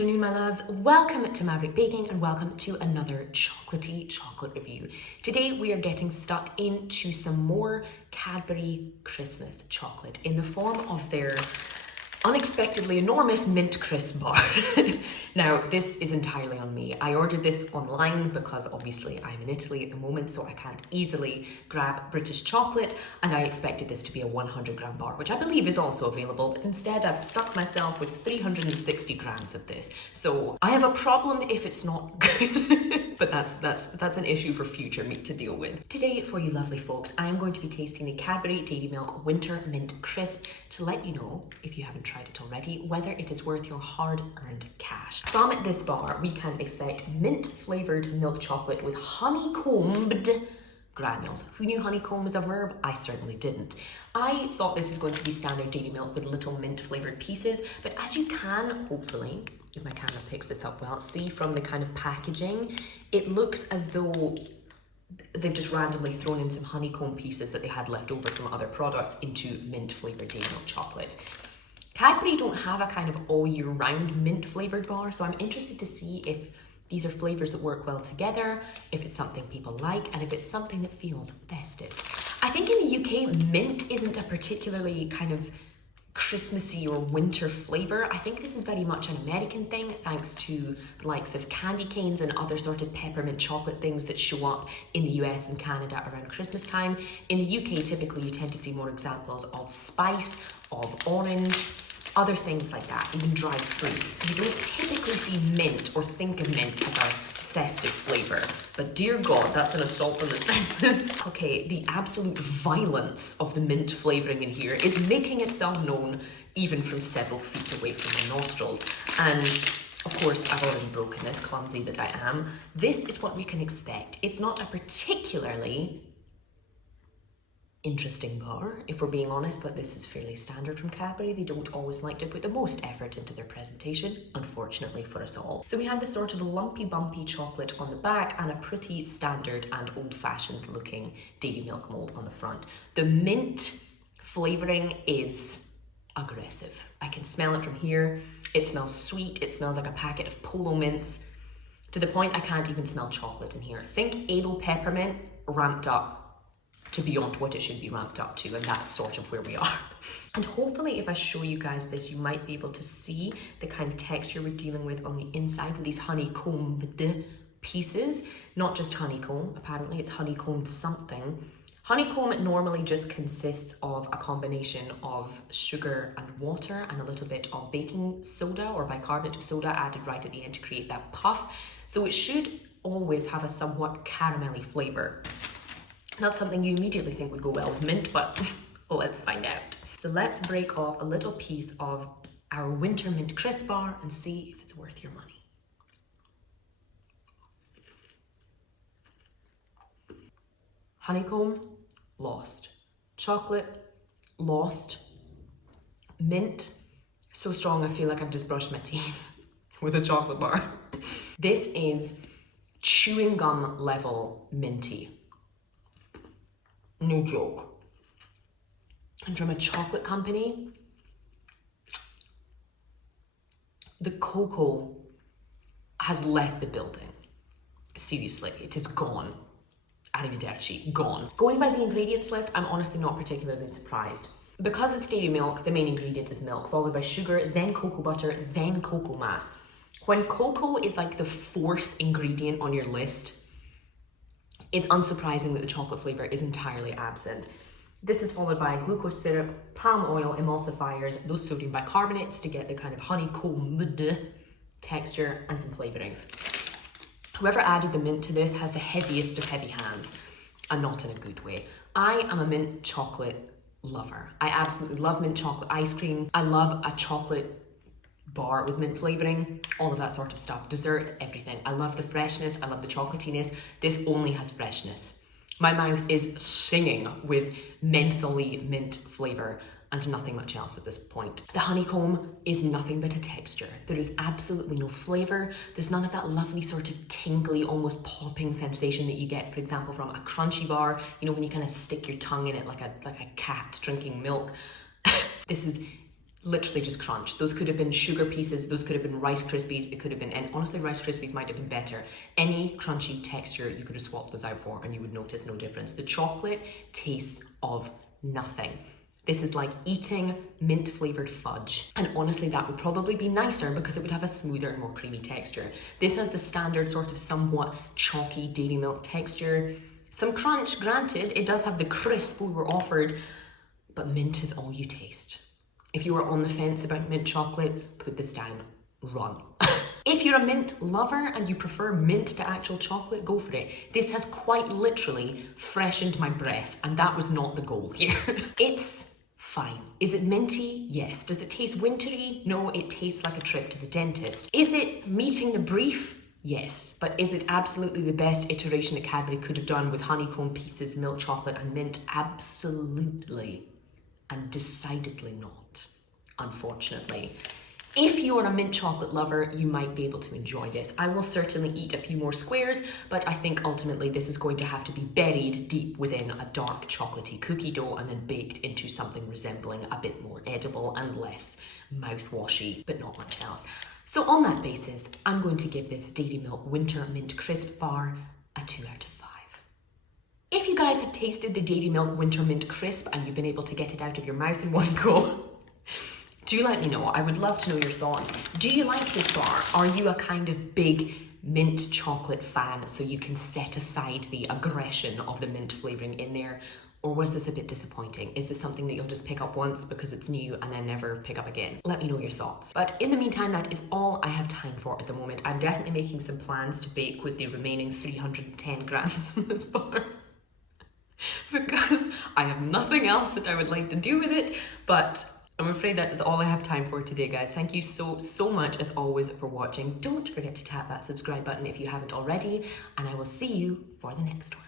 afternoon, my loves. Welcome to Maverick Baking and welcome to another chocolatey chocolate review. Today we are getting stuck into some more Cadbury Christmas chocolate in the form of their unexpectedly enormous mint crisp bar. Now, this is entirely on me. I ordered this online because obviously I'm in Italy at the moment, so I can't easily grab British chocolate, and I expected this to be a 100-gram bar, which I believe is also available, but instead I've stuck myself with 360 grams of this. So I have a problem if it's not good, but that's an issue for future me to deal with. Today, for you lovely folks, I am going to be tasting the Cadbury Dairy Milk Winter Mint Crisp to let you know, if you haven't tried it already, whether it is worth your hard-earned cash. From this bar, we can expect mint-flavoured milk chocolate with honeycombed granules. Who knew honeycomb was a verb? I certainly didn't. I thought this was going to be standard dairy milk with little mint-flavoured pieces, but as you can, hopefully, if my camera picks this up well, see from the kind of packaging, it looks as though they've just randomly thrown in some honeycomb pieces that they had left over from other products into mint-flavoured dairy milk chocolate. Cadbury don't have a kind of all year round mint flavoured bar, so I'm interested to see if these are flavours that work well together, if it's something people like, and if it's something that feels festive. I think in the UK, mint isn't a particularly kind of Christmassy or winter flavour. I think this is very much an American thing, thanks to the likes of candy canes and other sort of peppermint chocolate things that show up in the US and Canada around Christmas time. In the UK, typically you tend to see more examples of spice, of orange, other things like that, even dried fruits. You don't typically see mint or think of mint as a festive flavour, but dear God, that's an assault on the senses. Okay, the absolute violence of the mint flavouring in here is making itself known even from several feet away from my nostrils. And of course, I've already broken this, clumsy that I am. This is what we can expect. It's not a particularly interesting bar, if we're being honest, but this is fairly standard from Cadbury. They don't always like to put the most effort into their presentation, unfortunately for us all. So we have this sort of lumpy bumpy chocolate on the back and a pretty standard and old-fashioned looking dairy milk mold on the front. The mint flavouring is aggressive. I can smell it from here. It smells sweet. It smells like a packet of Polo mints, to the point I can't even smell chocolate in here. Think Ado peppermint ramped up to beyond what it should be ramped up to, and that's sort of where we are. And hopefully if I show you guys this, you might be able to see the kind of texture we're dealing with on the inside with these honeycombed pieces. Not just honeycomb, apparently it's honeycombed something. Honeycomb normally just consists of a combination of sugar and water and a little bit of baking soda or bicarbonate of soda added right at the end to create that puff. So it should always have a somewhat caramelly flavour. Not something you immediately think would go well with mint, but let's find out. So let's break off a little piece of our winter mint crisp bar and see if it's worth your money. Honeycomb, lost. Chocolate, lost. Mint, so strong I feel like I've just brushed my teeth with a chocolate bar. This is chewing gum level minty. No joke. And from a chocolate company, the cocoa has left the building. Seriously, it is gone. Arrivederci, gone. Going by the ingredients list, I'm honestly not particularly surprised. Because it's dairy milk, the main ingredient is milk, followed by sugar, then cocoa butter, then cocoa mass. When cocoa is like the fourth ingredient on your list, it's unsurprising that the chocolate flavour is entirely absent. This is followed by glucose syrup, palm oil, emulsifiers, those sodium bicarbonates to get the kind of honeycombed texture and some flavourings. Whoever added the mint to this has the heaviest of heavy hands, and not in a good way. I am a mint chocolate lover. I absolutely love mint chocolate ice cream. I love a chocolate bar with mint flavouring, all of that sort of stuff. Desserts, everything. I love the freshness, I love the chocolatiness. This only has freshness. My mouth is singing with mentholy mint flavour and nothing much else at this point. The honeycomb is nothing but a texture. There is absolutely no flavour. There's none of that lovely sort of tingly, almost popping sensation that you get, for example, from a crunchy bar. You know, when you kind of stick your tongue in it like a cat drinking milk. This is literally just crunch. Those could have been sugar pieces, those could have been Rice Krispies, it could have been, and honestly Rice Krispies might have been better. Any crunchy texture you could have swapped those out for and you would notice no difference. The chocolate tastes of nothing. This is like eating mint flavoured fudge. And honestly, that would probably be nicer because it would have a smoother and more creamy texture. This has the standard sort of somewhat chalky dairy milk texture. Some crunch, granted, it does have the crisp we were offered, but mint is all you taste. If you are on the fence about mint chocolate, put this down, run. If you're a mint lover and you prefer mint to actual chocolate, go for it. This has quite literally freshened my breath, and that was not the goal here. It's fine. Is it minty? Yes. Does it taste wintry? No, it tastes like a trip to the dentist. Is it meeting the brief? Yes. But is it absolutely the best iteration that Cadbury could have done with honeycomb pieces, milk chocolate and mint? Absolutely. And decidedly not, unfortunately. If you are a mint chocolate lover, you might be able to enjoy this. I will certainly eat a few more squares, but I think ultimately this is going to have to be buried deep within a dark chocolatey cookie dough and then baked into something resembling a bit more edible and less mouthwashy, but not much else. So on that basis, I'm going to give this Dairy Milk Winter Mint Crisp Bar a 2 out of 5. If you guys have tasted the Dairy Milk Winter Mint Crisp and you've been able to get it out of your mouth in one go, do let me know. I would love to know your thoughts. Do you like this bar? Are you a kind of big mint chocolate fan so you can set aside the aggression of the mint flavouring in there? Or was this a bit disappointing? Is this something that you'll just pick up once because it's new and then never pick up again? Let me know your thoughts. But in the meantime, that is all I have time for at the moment. I'm definitely making some plans to bake with the remaining 310 grams in this bar, because I have nothing else that I would like to do with it. But I'm afraid that is all I have time for today, guys. Thank you so much as always for watching. Don't forget to tap that subscribe button if you haven't already, and I will see you for the next one.